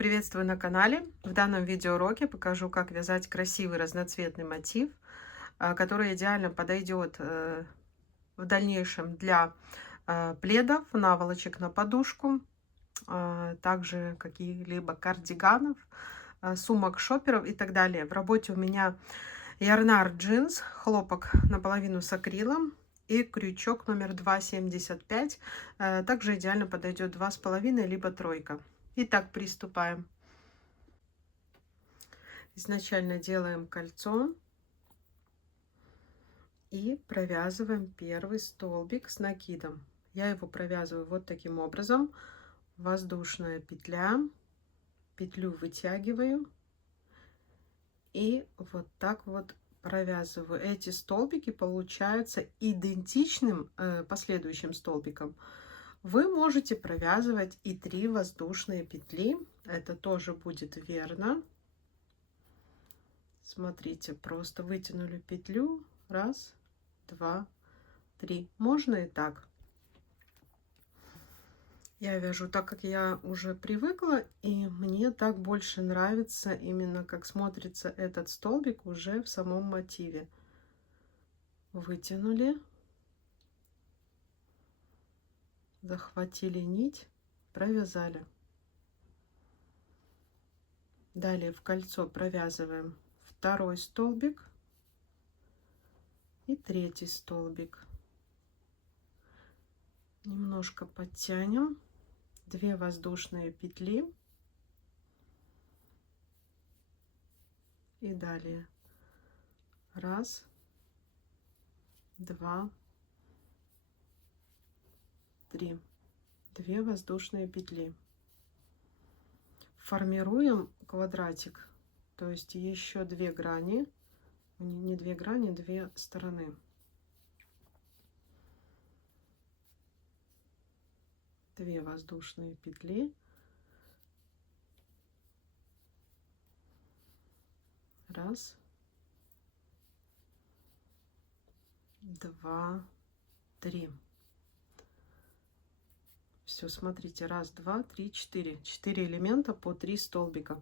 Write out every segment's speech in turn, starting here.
приветствую на канале. В данном видеоуроке покажу, как вязать красивый разноцветный мотив, который идеально подойдет в дальнейшем для пледов, наволочек на подушку, также каких-либо кардиганов, сумок, шоперов и так далее. В работе у меня Ярнар джинс, хлопок наполовину с акрилом и крючок номер 2,75. Также идеально подойдет 2,5 либо тройка. Итак, приступаем. Изначально делаем кольцо и провязываем первый столбик с накидом. Я его провязываю вот таким образом. Воздушная петля, петлю вытягиваю и вот так вот провязываю. Эти столбики получаются идентичным последующим столбикам. Вы можете провязывать и 3 воздушные петли. Это тоже будет верно. Смотрите, просто вытянули петлю. 1, 2, 3. Можно и так. Я вяжу так, как я уже привыкла, и мне так больше нравится именно как смотрится этот столбик уже в самом мотиве. Вытянули, захватили нить, провязали. Далее в кольцо провязываем второй столбик и третий столбик. Немножко подтянем, 2 воздушные петли и далее 1, 2, 3, 2 воздушные петли. Формируем квадратик, то есть еще 2 грани, не 2 грани, 2 стороны. 2 воздушные петли, 1, 2, 3. Все, смотрите, 1, 2, 3, 4. 4 элемента по 3 столбика.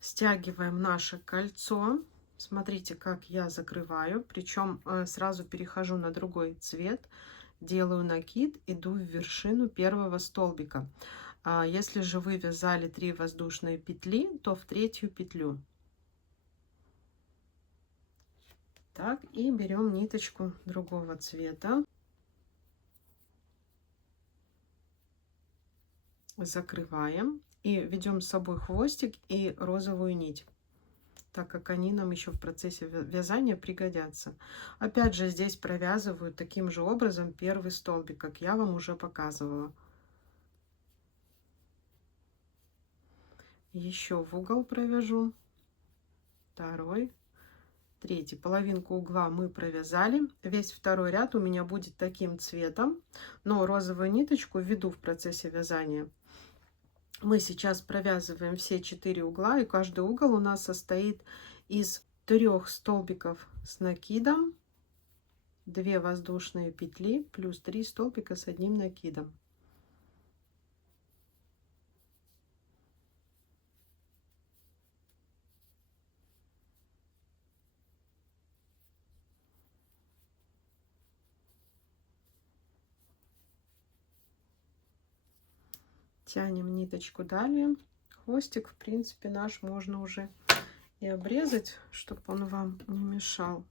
Стягиваем наше кольцо. Смотрите, как я закрываю. Причем сразу перехожу на другой цвет. Делаю накид, иду в вершину первого столбика. Если же вы вязали 3 воздушные петли, то в третью петлю. Так, и берем ниточку другого цвета. Закрываем и ведем с собой хвостик и розовую нить, так как они нам еще в процессе вязания пригодятся. Опять же, здесь провязываю таким же образом первый столбик, как я вам уже показывала. Еще в угол провяжу, второй, третий. Половинку угла мы провязали. Весь второй ряд у меня будет таким цветом, но розовую ниточку введу в процессе вязания. Мы сейчас провязываем все 4 угла, и каждый угол у нас состоит из 3 столбиков с накидом, 2 воздушные петли плюс 3 столбика с одним накидом. Тянем ниточку далее. Хвостик, в принципе, наш можно уже и обрезать, чтобы он вам не мешал.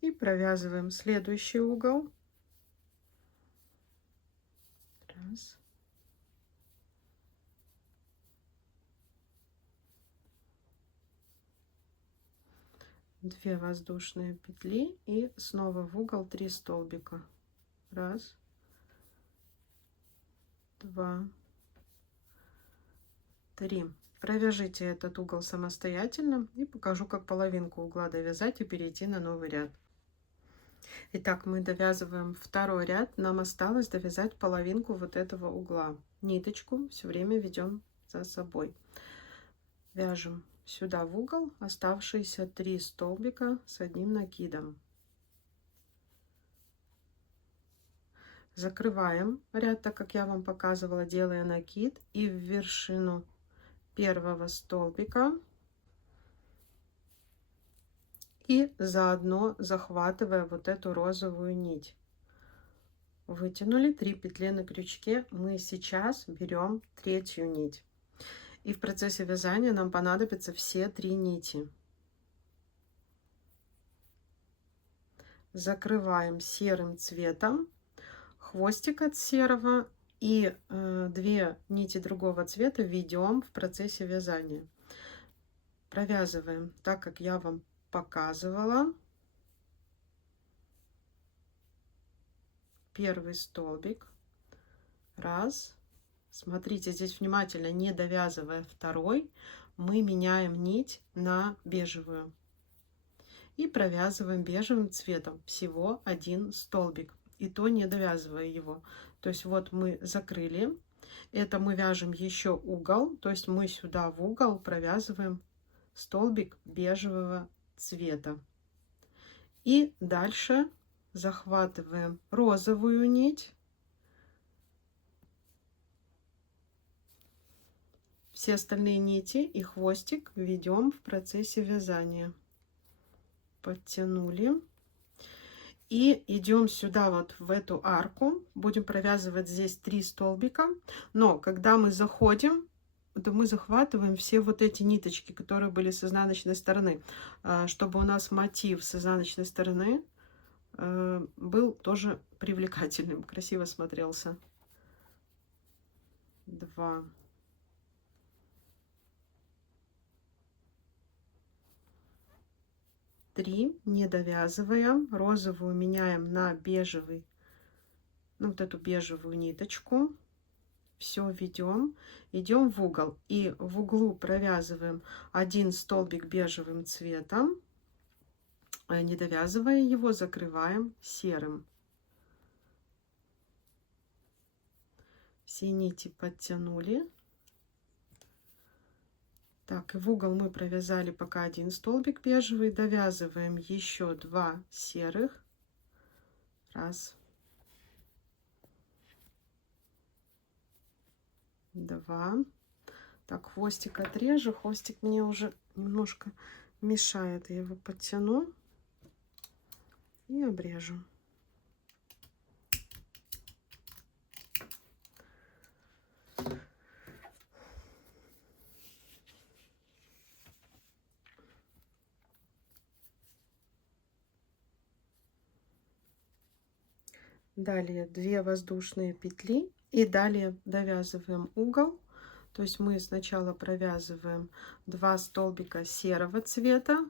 И провязываем следующий угол. 1, 2 воздушные петли и снова в угол 3 столбика. 1, 2, 3. Провяжите этот угол самостоятельно и покажу, как половинку угла довязать и перейти на новый ряд. Итак, мы довязываем второй ряд. Нам осталось довязать половинку вот этого угла. Ниточку все время ведем за собой. Вяжем сюда в угол оставшиеся 3 столбика с одним накидом. Закрываем ряд, так как я вам показывала, делая накид, и в вершину первого столбика, и заодно захватывая вот эту розовую нить. Вытянули 3 петли на крючке. Мы сейчас берем третью нить. И в процессе вязания нам понадобятся все 3 нити. Закрываем серым цветом хвостик от серого, и 2 нити другого цвета ведем в процессе вязания. Провязываем так, как я вам показывала. Первый столбик. Раз. Смотрите, здесь внимательно, не довязывая второй, мы меняем нить на бежевую. И провязываем бежевым цветом всего 1 столбик. И то не довязывая его. То есть вот мы закрыли. Это мы вяжем еще угол. То есть мы сюда в угол провязываем столбик бежевого цвета. И дальше захватываем розовую нить. Все остальные нити и хвостик ведем в процессе вязания. Подтянули. И идем сюда, вот в эту арку. Будем провязывать здесь 3 столбика. Но когда мы заходим, то мы захватываем все вот эти ниточки, которые были с изнаночной стороны, чтобы у нас мотив с изнаночной стороны был тоже привлекательным, красиво смотрелся. 2. 3, не довязывая, розовую меняем на бежевый, ну, вот эту бежевую ниточку. Все ведем, идем в угол, и в углу провязываем 1 столбик бежевым цветом, не довязывая его, закрываем серым. Все нити подтянули. Так, и в угол мы провязали пока 1 столбик бежевый, довязываем еще 2 серых. Раз, 2. Так, хвостик отрежу. Хвостик мне уже немножко мешает. Я его подтяну и обрежу. Далее 2 воздушные петли, и далее довязываем угол. То есть мы сначала провязываем 2 столбика серого цвета.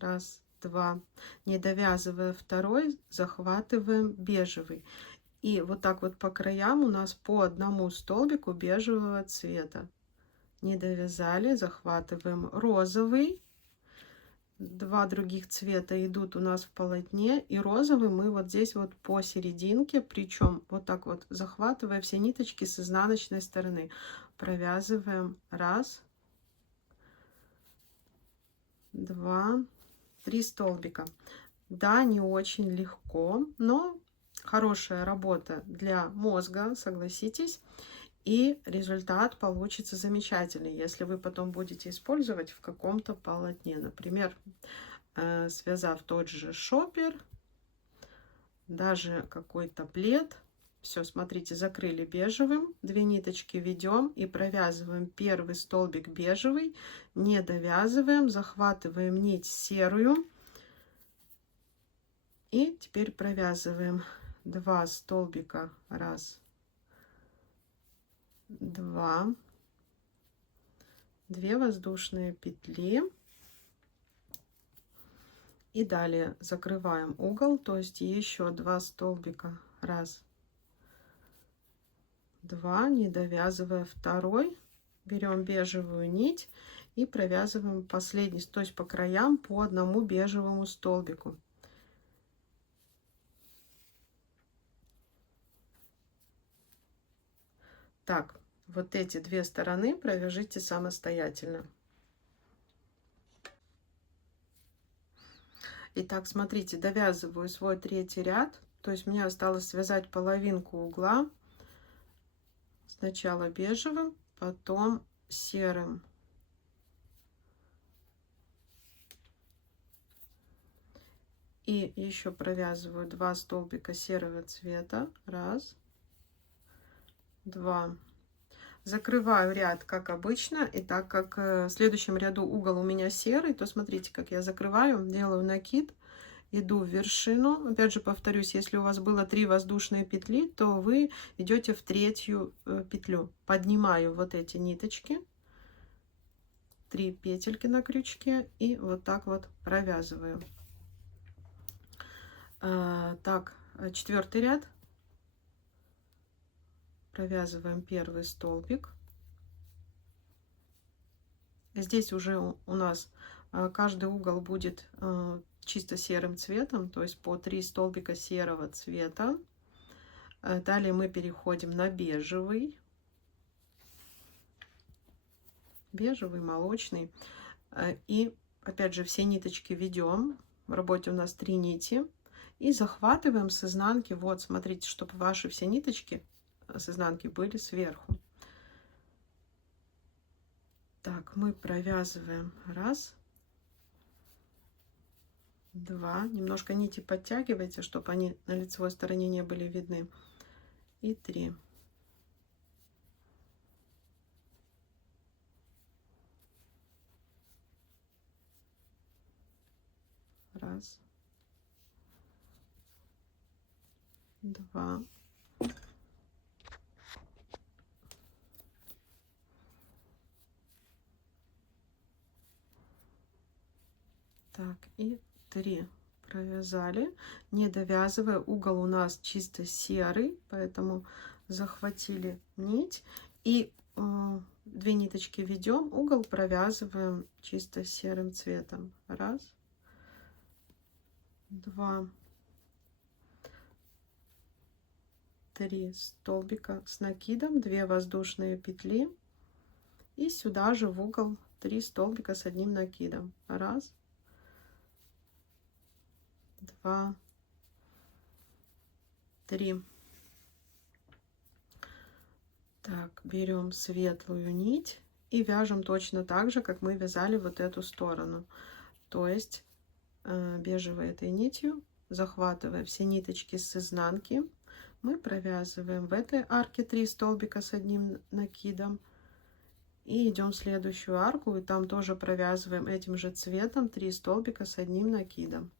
Раз, 2. Не довязывая второй, захватываем бежевый. И вот так вот по краям у нас по 1 столбику бежевого цвета. Не довязали, захватываем розовый. 2 других цвета идут у нас в полотне, и розовый мы вот здесь вот посерединке, причем вот так вот захватывая все ниточки с изнаночной стороны, провязываем. Раз, 2, 3 столбика. Да, не очень легко, но хорошая работа для мозга, согласитесь. И результат получится замечательный, если вы потом будете использовать в каком-то полотне. Например, связав тот же шопер, даже какой-то плед. Все, смотрите, закрыли бежевым, 2 ниточки ведем и провязываем первый столбик бежевый, не довязываем, захватываем нить серую. И теперь провязываем 2 столбика. Раз, 2, 2 воздушные петли, и далее закрываем угол, то есть еще 2 столбика. Раз, 2, не довязывая второй, берем бежевую нить и провязываем последний, то есть по краям по 1 бежевому столбику. Так, вот эти 2 стороны провяжите самостоятельно. Итак, смотрите, довязываю свой 3-й ряд. То есть мне осталось связать половинку угла. Сначала бежевым, потом серым. И еще провязываю 2 столбика серого цвета. 1, 2. Закрываю ряд, как обычно. И так как в следующем ряду угол у меня серый, то смотрите, как я закрываю. Делаю накид, иду в вершину. Опять же повторюсь, если у вас было 3 воздушные петли, то вы идете в 3-ю петлю. Поднимаю вот эти ниточки. 3 петельки на крючке. И вот так вот провязываю. Так, 4-й ряд. Провязываем первый столбик. Здесь уже у нас каждый угол будет чисто серым цветом, то есть по 3 столбика серого цвета. Далее мы переходим на бежевый, молочный. И опять же все ниточки ведем. В работе у нас 3 нити. И захватываем с изнанки. Вот, смотрите, чтобы ваши все ниточки с изнанки были сверху. Так, мы провязываем 1, 2. Немножко нити подтягивайте, чтобы они на лицевой стороне не были видны. И 3. Раз, 2. Так, и 3 провязали, не довязывая. Угол у нас чисто серый, поэтому захватили нить и 2 ниточки ведем, угол провязываем чисто серым цветом. 1, 2, 3 столбика с накидом, 2 воздушные петли и сюда же в угол 3 столбика с одним накидом. 1, 2, 3. Так, берем светлую нить и вяжем точно так же, как мы вязали вот эту сторону. То есть бежевой этой нитью, захватывая все ниточки с изнанки, мы провязываем в этой арке 3 столбика с одним накидом. И идем в следующую арку, и там тоже провязываем этим же цветом 3 столбика с одним накидом.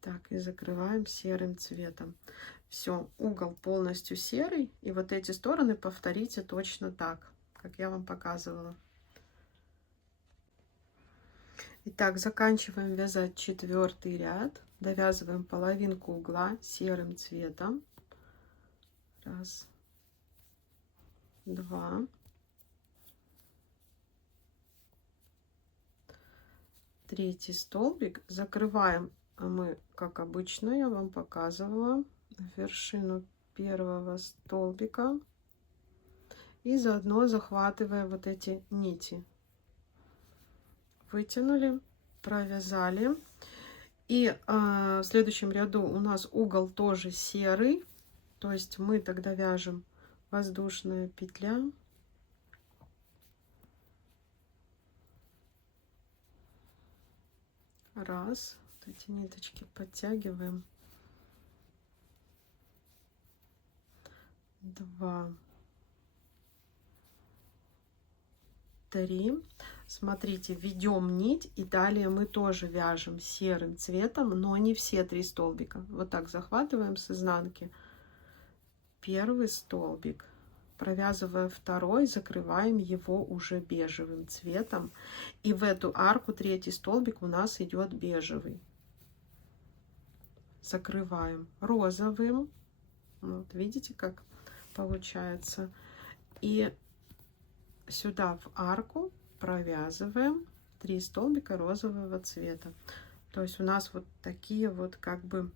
Так, и закрываем серым цветом. Все, угол полностью серый. И вот эти стороны повторите точно так, как я вам показывала. Итак, заканчиваем вязать 4-й ряд. Довязываем половинку угла серым цветом. 1, 2. 3-й столбик. Закрываем мы, как обычно, я вам показывала, вершину первого столбика. И заодно захватывая вот эти нити. Вытянули, провязали. И в следующем ряду у нас угол тоже серый. То есть мы тогда вяжем воздушная петля. Раз. Вот эти ниточки подтягиваем. 2, 3. Смотрите, ведем нить, и далее мы тоже вяжем серым цветом, но не все 3 столбика. Вот так захватываем с изнанки 1-й столбик, провязывая 2-й, закрываем его уже бежевым цветом, и в эту арку 3-й столбик у нас идет бежевый. Закрываем розовым, вот видите, как получается, и сюда в арку провязываем 3 столбика розового цвета. То есть у нас вот такие вот как бы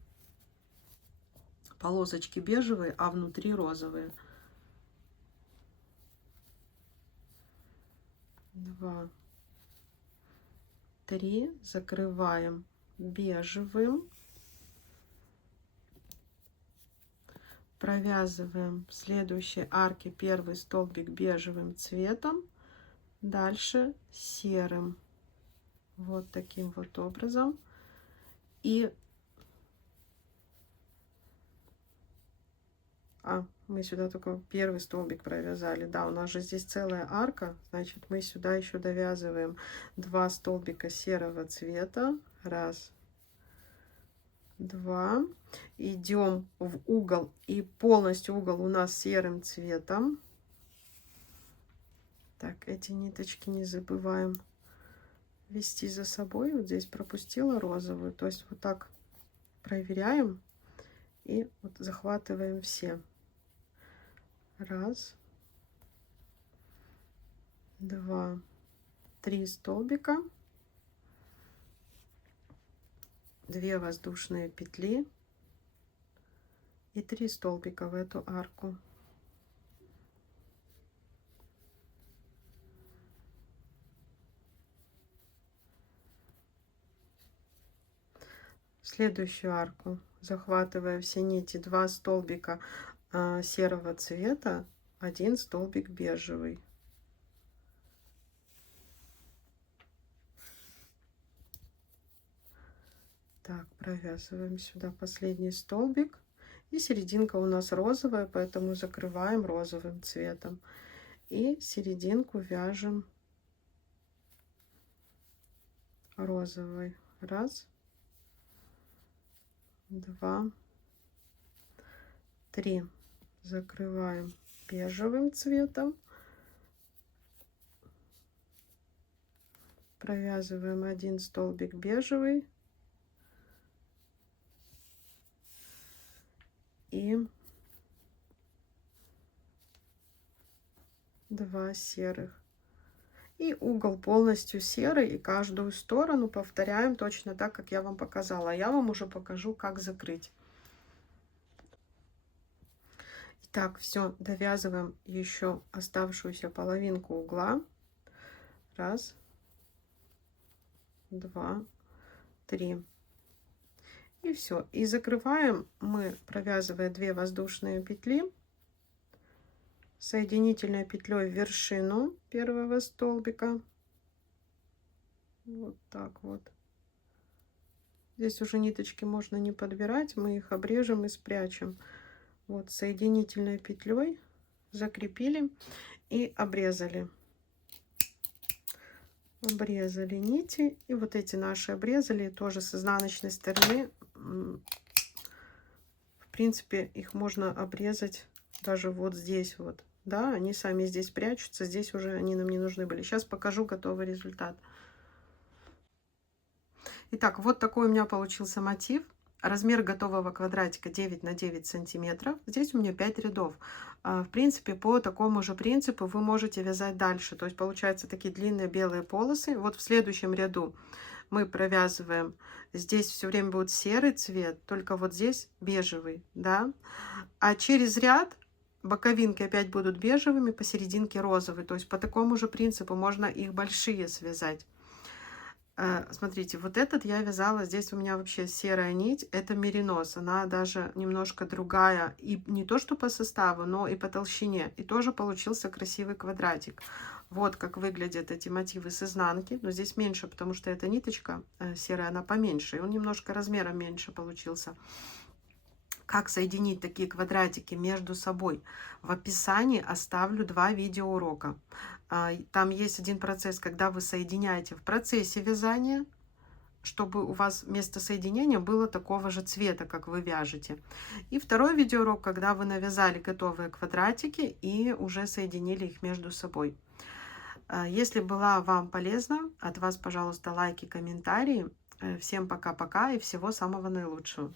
полосочки бежевые, а внутри розовые. 2, 3, закрываем бежевым, провязываем в следующей арке первый столбик бежевым цветом, дальше серым, вот таким вот образом. И мы сюда только первый столбик провязали. Да, у нас же здесь целая арка, значит, мы сюда еще довязываем 2 столбика серого цвета. Раз, два. Идем в угол, и полностью угол у нас серым цветом. Так, эти ниточки не забываем вести за собой. Вот здесь пропустила розовую, то есть вот так проверяем и вот захватываем все. Раз, два, 3 столбика, 2 воздушные петли и 3 столбика в эту арку. Следующую арку, захватывая все нити, 2 столбика серого цвета, 1 столбик бежевый. Так, провязываем сюда последний столбик. И серединка у нас розовая, поэтому закрываем розовым цветом. И серединку вяжем розовой. Раз, два, 3. Закрываем бежевым цветом. Провязываем 1 столбик бежевый. И 2 серых. И угол полностью серый, и каждую сторону повторяем точно так, как я вам показала. А я вам уже покажу, как закрыть. Итак, все, довязываем еще оставшуюся половинку угла. Раз, два, 3. И все. И закрываем мы, провязывая 2 воздушные петли, соединительной петлей в вершину первого столбика. Вот так вот. Здесь уже ниточки можно не подбирать, мы их обрежем и спрячем. Вот, соединительной петлей закрепили и обрезали. Обрезали нити, и вот эти наши обрезали тоже с изнаночной стороны. В принципе, их можно обрезать даже вот здесь вот. Да, они сами здесь прячутся, здесь уже они нам не нужны были. Сейчас покажу готовый результат. Итак, вот такой у меня получился мотив. Размер готового квадратика 9 на 9 сантиметров. Здесь у меня 5 рядов. В принципе, по такому же принципу вы можете вязать дальше. То есть получаются такие длинные белые полосы. Вот в следующем ряду мы провязываем. Здесь все время будет серый цвет, только вот здесь бежевый, да. А через ряд боковинки опять будут бежевыми, посерединке розовый. То есть по такому же принципу можно их большие связать. Смотрите, вот этот я вязала, здесь у меня вообще серая нить, это меринос, она даже немножко другая, и не то что по составу, но и по толщине, и тоже получился красивый квадратик. Вот как выглядят эти мотивы с изнанки, но здесь меньше, потому что эта ниточка серая, она поменьше, и он немножко размером меньше получился. Как соединить такие квадратики между собой? В описании оставлю 2 видеоурока. Там есть один процесс, когда вы соединяете в процессе вязания, чтобы у вас место соединения было такого же цвета, как вы вяжете. И второй видеоурок, когда вы навязали готовые квадратики и уже соединили их между собой. Если была вам полезна, от вас, пожалуйста, лайки, комментарии. Всем пока-пока и всего самого наилучшего.